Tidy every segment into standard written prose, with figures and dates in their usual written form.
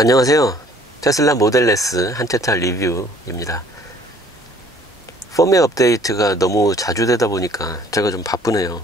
안녕하세요. 테슬라 모델 S 한테타 리뷰입니다. 펌웨어 업데이트가 너무 자주 되다 보니까 제가 좀 바쁘네요.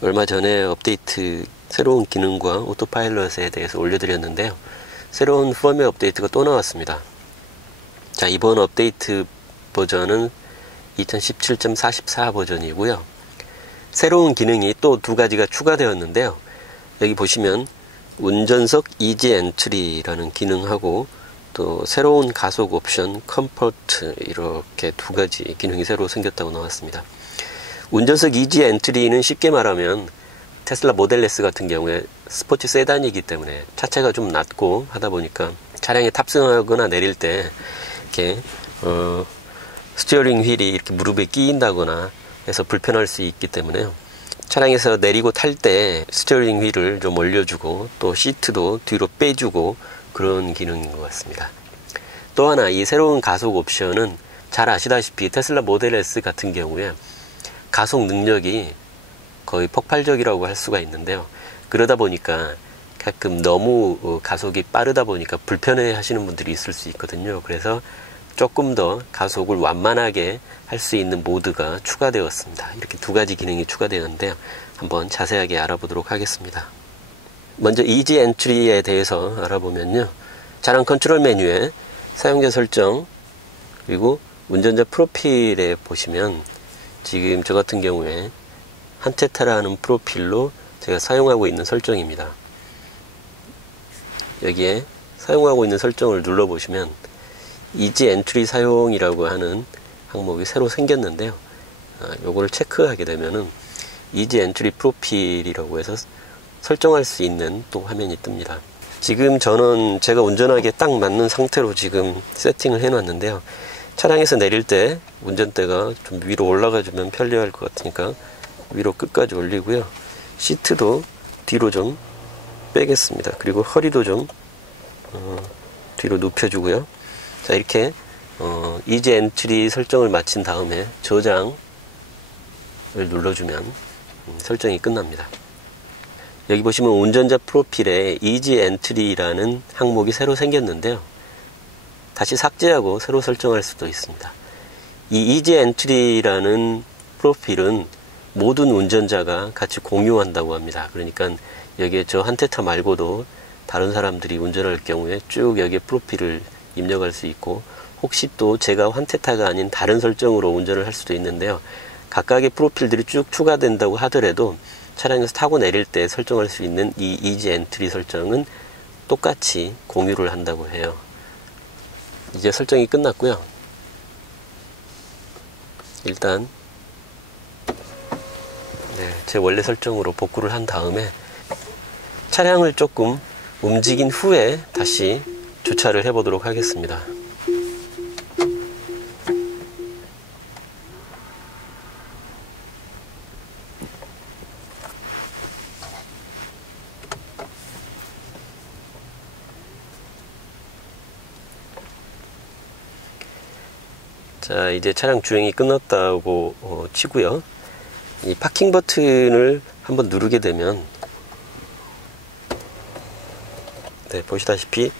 얼마 전에 업데이트 새로운 기능과 오토파일럿에 대해서 올려드렸는데요. 새로운 펌웨어 업데이트가 또 나왔습니다. 자, 이번 업데이트 버전은 2017.44 버전이고요. 새로운 기능이 또 두 가지가 추가되었는데요. 여기 보시면 운전석 이지 엔트리라는 기능하고 또 새로운 가속 옵션 컴포트, 이렇게 두 가지 기능이 새로 생겼다고 나왔습니다. 운전석 이지 엔트리는 쉽게 말하면 테슬라 모델 S 같은 경우에 스포츠 세단이기 때문에 차체가 좀 낮고 하다 보니까 차량에 탑승하거나 내릴 때 이렇게 스티어링 휠이 이렇게 무릎에 끼인다거나 해서 불편할 수 있기 때문에요. 차량에서 내리고 탈 때 스티어링 휠을 좀 올려주고 또 시트도 뒤로 빼주고 그런 기능인 것 같습니다. 또 하나, 이 새로운 가속 옵션은 잘 아시다시피 테슬라 모델 S 같은 경우에 가속 능력이 거의 폭발적이라고 할 수가 있는데요. 그러다 보니까 가끔 너무 가속이 빠르다 보니까 불편해 하시는 분들이 있을 수 있거든요. 그래서 조금 더 가속을 완만하게 할 수 있는 모드가 추가되었습니다. 이렇게 두 가지 기능이 추가되었는데요. 한번 자세하게 알아보도록 하겠습니다. 먼저 이지 엔트리에 대해서 알아보면요. 차량 컨트롤 메뉴에 사용자 설정 그리고 운전자 프로필에 보시면 지금 저 같은 경우에 한테타라는 프로필로 제가 사용하고 있는 설정입니다. 여기에 사용하고 있는 설정을 눌러보시면 이지 엔트리 사용이라고 하는 항목이 새로 생겼는데요. 요거를 체크하게 되면은 이지 엔트리 프로필이라고 해서 설정할 수 있는 또 화면이 뜹니다. 지금 저는 제가 운전하기에 딱 맞는 상태로 지금 세팅을 해 놨는데요. 차량에서 내릴 때 운전대가 좀 위로 올라가 주면 편리할 것 같으니까 위로 끝까지 올리고요. 시트도 뒤로 좀 빼겠습니다. 그리고 허리도 좀 뒤로 눕혀 주고요. 자, 이렇게 이지 엔트리 설정을 마친 다음에 저장을 눌러주면 설정이 끝납니다. 여기 보시면 운전자 프로필에 이지 엔트리라는 항목이 새로 생겼는데요. 다시 삭제하고 새로 설정할 수도 있습니다. 이 이지 엔트리라는 프로필은 모든 운전자가 같이 공유한다고 합니다. 그러니까 여기에 저 한테타 말고도 다른 사람들이 운전할 경우에 쭉 여기에 프로필을 입력할 수 있고, 혹시 또 제가 한테타가 아닌 다른 설정으로 운전을 할 수도 있는데요. 각각의 프로필들이 쭉 추가된다고 하더라도 차량에서 타고 내릴 때 설정할 수 있는 이 이지 엔트리 설정은 똑같이 공유를 한다고 해요. 이제 설정이 끝났고요. 일단 제 원래 설정으로 복구를 한 다음에 차량을 조금 움직인 후에 다시 주차를 해 보도록 하겠습니다. 자, 이제 차량 주행이 끝났다고 치고요. 이 파킹 버튼을 한번 누르게 되면 보시다시피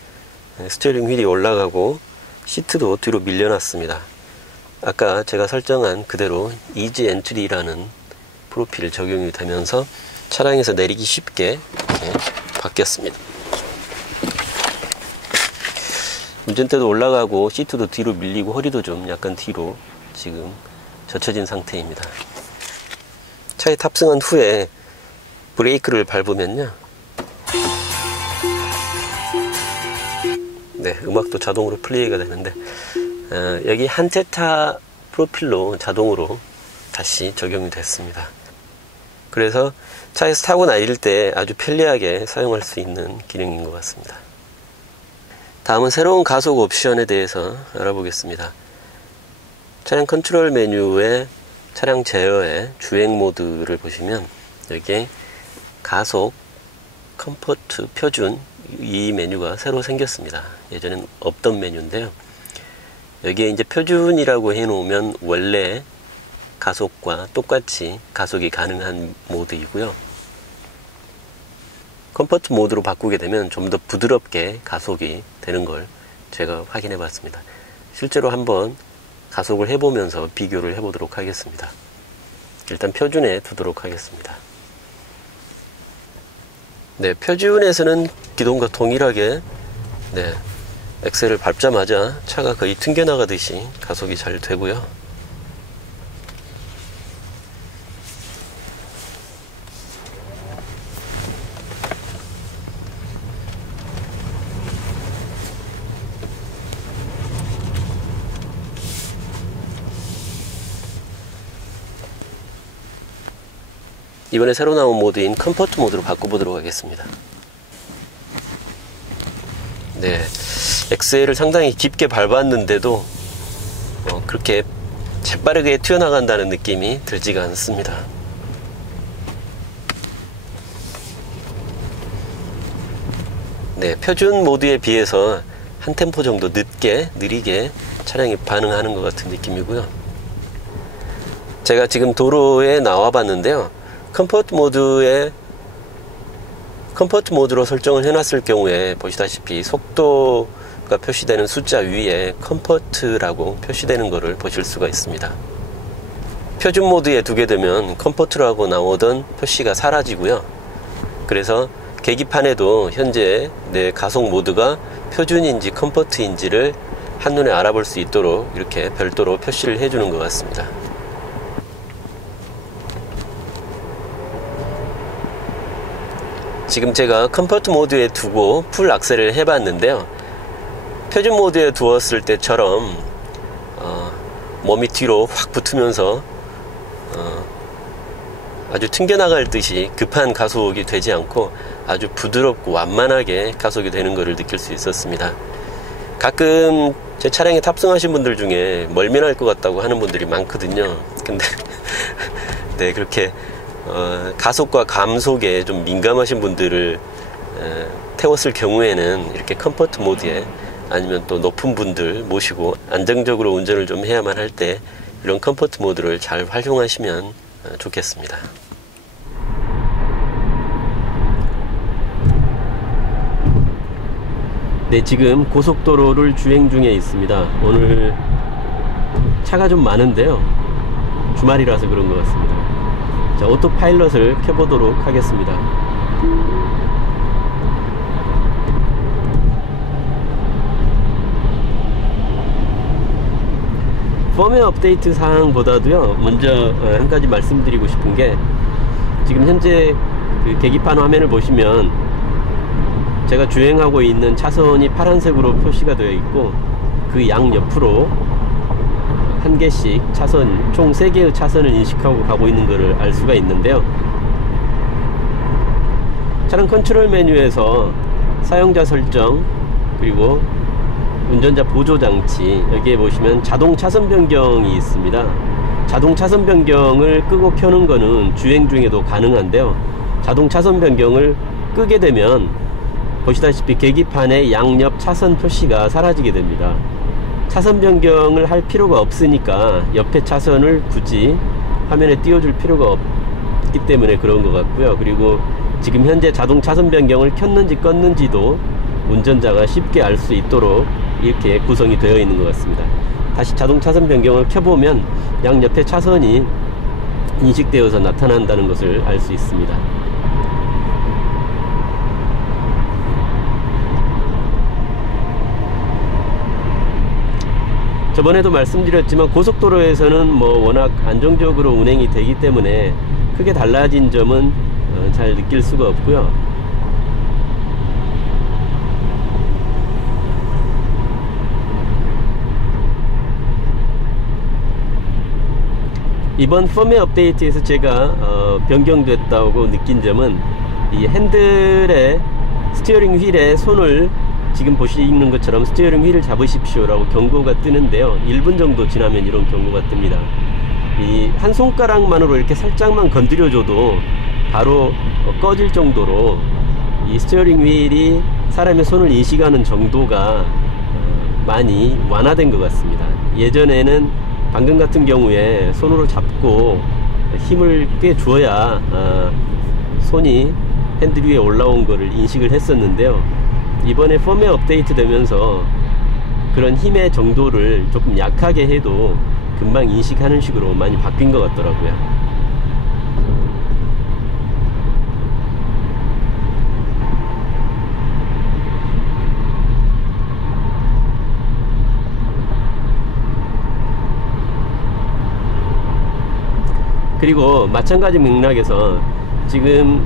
스티어링 휠이 올라가고 시트도 뒤로 밀려났습니다. 아까 제가 설정한 그대로 이지 엔트리라는 프로필 적용이 되면서 차량에서 내리기 쉽게 이렇게 바뀌었습니다. 운전대도 올라가고 시트도 뒤로 밀리고 허리도 좀 약간 뒤로 지금 젖혀진 상태입니다. 차에 탑승한 후에 브레이크를 밟으면요, 음악도 자동으로 플레이가 되는데 여기 한테타 프로필로 자동으로 다시 적용이 됐습니다. 그래서 차에서 타고 내릴 때 아주 편리하게 사용할 수 있는 기능인 것 같습니다. 다음은 새로운 가속 옵션에 대해서 알아보겠습니다. 차량 컨트롤 메뉴에 차량 제어의 주행 모드를 보시면 여기에 가속, 컴포트, 표준, 이 메뉴가 새로 생겼습니다. 예전엔 없던 메뉴인데요. 여기에 이제 표준이라고 해 놓으면 원래 가속과 똑같이 가속이 가능한 모드이고요. 컴포트 모드로 바꾸게 되면 좀 더 부드럽게 가속이 되는 걸 제가 확인해 봤습니다. 실제로 한번 가속을 해보면서 비교를 해보도록 하겠습니다. 일단 표준에 두도록 하겠습니다. 네, 표준에서는 기존과 동일하게 엑셀을 밟자마자 차가 거의 튕겨나가듯이 가속이 잘 되고요. 이번에 새로 나온 모드인 컴포트 모드로 바꿔보도록 하겠습니다. 네, 엑셀을 상당히 깊게 밟았는데도 그렇게 재빠르게 튀어나간다는 느낌이 들지가 않습니다. 네, 표준 모드에 비해서 한 템포 정도 느리게 차량이 반응하는 것 같은 느낌이고요. 제가 지금 도로에 나와 봤는데요. 컴포트 모드로 설정을 해놨을 경우에 보시다시피 속도가 표시되는 숫자 위에 컴포트라고 표시되는 것을 보실 수가 있습니다. 표준 모드에 두게 되면 컴포트라고 나오던 표시가 사라지고요. 그래서 계기판에도 현재 내 가속 모드가 표준인지 컴포트인지를 한눈에 알아볼 수 있도록 이렇게 별도로 표시를 해주는 것 같습니다. 지금 제가 컴포트 모드에 두고 풀 악셀을 해봤는데요. 표준 모드에 두었을 때처럼 몸이 뒤로 확 붙으면서 아주 튕겨나갈 듯이 급한 가속이 되지 않고 아주 부드럽고 완만하게 가속이 되는 것을 느낄 수 있었습니다. 가끔 제 차량에 탑승하신 분들 중에 멀미날 것 같다고 하는 분들이 많거든요. 근데 네, 그렇게 가속과 감속에 좀 민감하신 분들을 태웠을 경우에는 이렇게 컴포트 모드에 아니면 또 높은 분들 모시고 안정적으로 운전을 좀 해야만 할 때 이런 컴포트 모드를 잘 활용하시면 좋겠습니다. 네, 지금 고속도로를 주행 중에 있습니다. 오늘 차가 좀 많은데요. 주말이라서 그런 것 같습니다. 자, 오토파일럿을 켜보도록 하겠습니다. 펌웨어 업데이트 사항보다도요, 먼저 한 가지 말씀드리고 싶은 게, 지금 현재 그 계기판 화면을 보시면 제가 주행하고 있는 차선이 파란색으로 표시가 되어 있고, 그 양 옆으로 한 개씩 차선, 총 3개의 차선을 인식하고 가고 있는 것을 알 수가 있는데요. 차량 컨트롤 메뉴에서 사용자 설정, 그리고 운전자 보조 장치, 여기에 보시면 자동 차선 변경이 있습니다. 자동 차선 변경을 끄고 켜는 거는 주행 중에도 가능한데요. 자동 차선 변경을 끄게 되면 보시다시피 계기판의 양옆 차선 표시가 사라지게 됩니다. 차선 변경을 할 필요가 없으니까 옆에 차선을 굳이 화면에 띄워줄 필요가 없기 때문에 그런 것 같고요. 그리고 지금 현재 자동 차선 변경을 켰는지 껐는지도 운전자가 쉽게 알 수 있도록 이렇게 구성이 되어 있는 것 같습니다. 다시 자동 차선 변경을 켜보면 양옆에 차선이 인식되어서 나타난다는 것을 알 수 있습니다. 저번에도 말씀드렸지만 고속도로에서는 뭐 워낙 안정적으로 운행이 되기 때문에 크게 달라진 점은 잘 느낄 수가 없고요. 이번 펌웨어 업데이트에서 제가 변경됐다고 느낀 점은 이 핸들에 스티어링 휠에 손을 지금 보시는 것처럼 스티어링 휠을 잡으십시오 라고 경고가 뜨는데요. 1분 정도 지나면 이런 경고가 뜹니다. 이 한 손가락만으로 이렇게 살짝만 건드려줘도 바로 꺼질 정도로 이 스티어링 휠이 사람의 손을 인식하는 정도가 많이 완화된 것 같습니다. 예전에는 방금 같은 경우에 손으로 잡고 힘을 꽤 줘야 손이 핸들 위에 올라온 거를 인식을 했었는데요. 이번에 펌웨어 업데이트 되면서 그런 힘의 정도를 조금 약하게 해도 금방 인식하는 식으로 많이 바뀐 것 같더라고요. 그리고 마찬가지 맥락에서 지금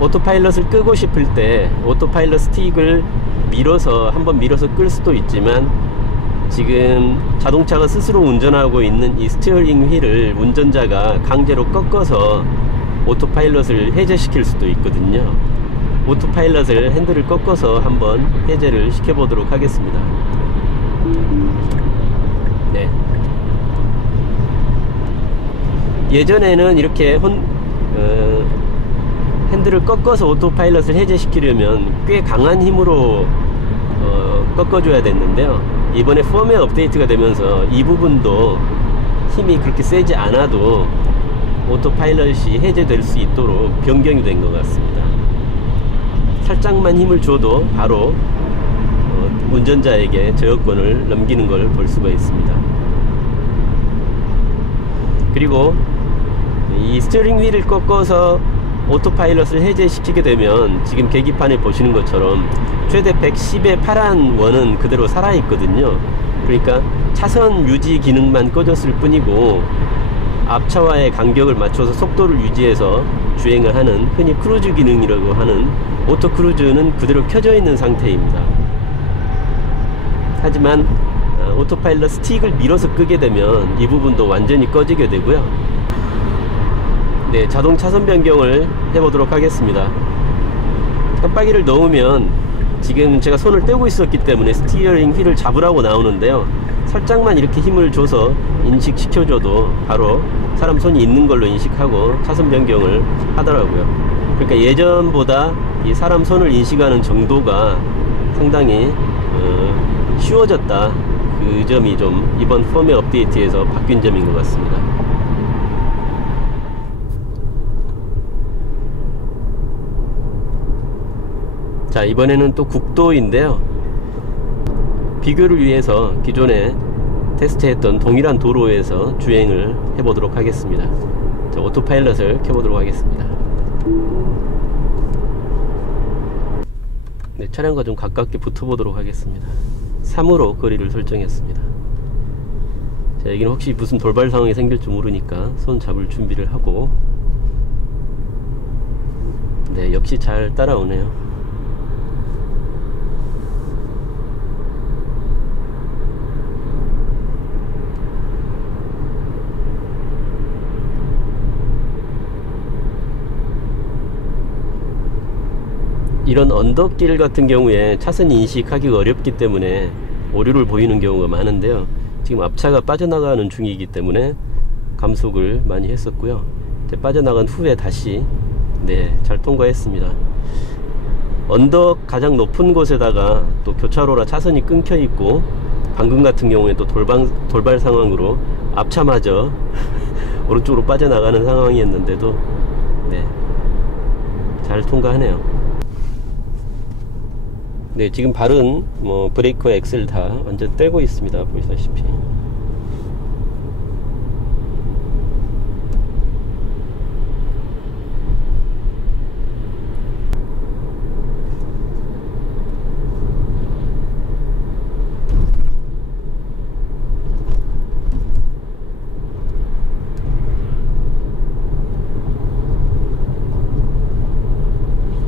오토파일럿을 끄고 싶을 때 오토파일럿 스틱을 밀어서 한번 밀어서 끌 수도 있지만, 지금 자동차가 스스로 운전하고 있는 이 스티어링 휠을 운전자가 강제로 꺾어서 오토파일럿을 해제시킬 수도 있거든요. 오토파일럿을 핸들을 꺾어서 한번 해제를 시켜 보도록 하겠습니다. 네. 예전에는 이렇게 핸들을 꺾어서 오토파일럿을 해제시키려면 꽤 강한 힘으로 꺾어줘야 됐는데요. 이번에 펌웨어 업데이트가 되면서 이 부분도 힘이 그렇게 세지 않아도 오토파일럿이 해제될 수 있도록 변경이 된 것 같습니다. 살짝만 힘을 줘도 바로 운전자에게 제어권을 넘기는 걸 볼 수가 있습니다. 그리고 이 스티어링 휠을 꺾어서 오토파일럿을 해제시키게 되면 지금 계기판에 보시는 것처럼 최대 110의 파란 원은 그대로 살아있거든요. 그러니까 차선 유지 기능만 꺼졌을 뿐이고 앞차와의 간격을 맞춰서 속도를 유지해서 주행을 하는, 흔히 크루즈 기능이라고 하는 오토 크루즈는 그대로 켜져 있는 상태입니다. 하지만 오토파일럿 스틱을 밀어서 끄게 되면 이 부분도 완전히 꺼지게 되고요. 네, 자동 차선 변경을 해보도록 하겠습니다. 깜빡이를 넣으면 지금 제가 손을 떼고 있었기 때문에 스티어링 휠을 잡으라고 나오는데요. 살짝만 이렇게 힘을 줘서 인식시켜줘도 바로 사람 손이 있는 걸로 인식하고 차선 변경을 하더라고요. 그러니까 예전보다 이 사람 손을 인식하는 정도가 상당히 쉬워졌다. 그 점이 좀 이번 펌웨어 업데이트에서 바뀐 점인 것 같습니다. 자, 이번에는 또 국도인데요. 비교를 위해서 기존에 테스트했던 동일한 도로에서 주행을 해보도록 하겠습니다. 자, 오토파일럿을 켜보도록 하겠습니다. 네, 차량과 좀 가깝게 붙어보도록 하겠습니다. 3으로 거리를 설정했습니다. 자, 여기는 혹시 무슨 돌발 상황이 생길지 모르니까 손 잡을 준비를 하고, 네, 역시 잘 따라오네요. 이런 언덕길 같은 경우에 차선 인식하기가 어렵기 때문에 오류를 보이는 경우가 많은데요. 지금 앞차가 빠져나가는 중이기 때문에 감속을 많이 했었고요. 빠져나간 후에 다시 잘 통과했습니다. 언덕 가장 높은 곳에다가 또 교차로라 차선이 끊겨 있고, 방금 같은 경우에 또 돌발 상황으로 앞차마저 오른쪽으로 빠져나가는 상황이었는데도 잘 통과하네요. 네, 지금 발은 브레이크와 엑셀 다 완전 떼고 있습니다. 보시다시피.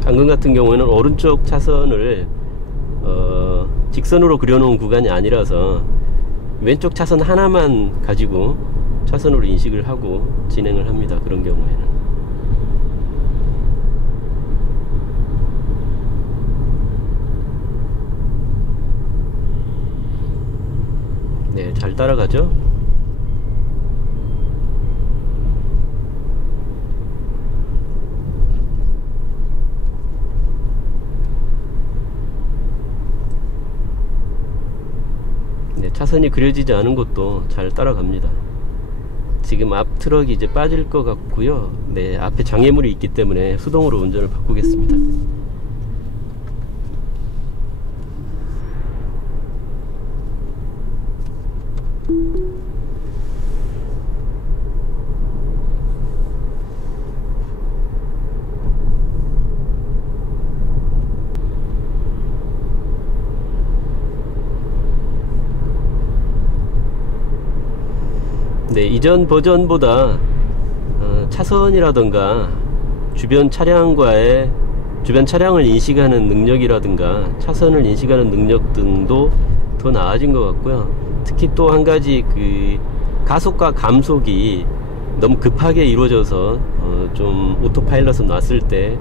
방금 같은 경우에는 오른쪽 차선을 직선으로 그려놓은 구간이 아니라서 왼쪽 차선 하나만 가지고 차선으로 인식을 하고 진행을 합니다. 그런 경우에는. 네, 잘 따라가죠? 차선이 그려지지 않은 것도 잘 따라갑니다. 지금 앞 트럭이 이제 빠질 것 같고요. 네, 앞에 장애물이 있기 때문에 수동으로 운전을 바꾸겠습니다. 네, 이전 버전보다 차선이라던가 주변 차량을 인식하는 능력이라든가 차선을 인식하는 능력 등도 더 나아진 것 같고요. 특히 또 한 가지 그 가속과 감속이 너무 급하게 이루어져서 좀 오토파일럿을 놨을 때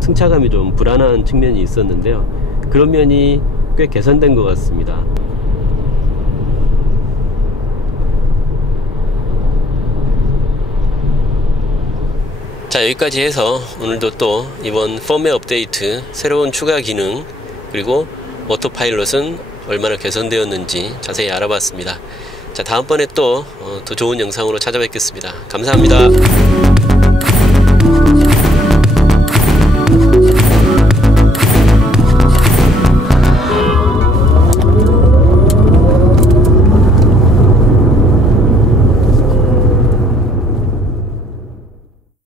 승차감이 좀 불안한 측면이 있었는데요. 그런 면이 꽤 개선된 것 같습니다. 자, 여기까지 해서 오늘도 또 이번 펌웨어 업데이트 새로운 추가 기능 그리고 오토파일럿은 얼마나 개선되었는지 자세히 알아봤습니다. 자, 다음번에 또 더 좋은 영상으로 찾아뵙겠습니다. 감사합니다.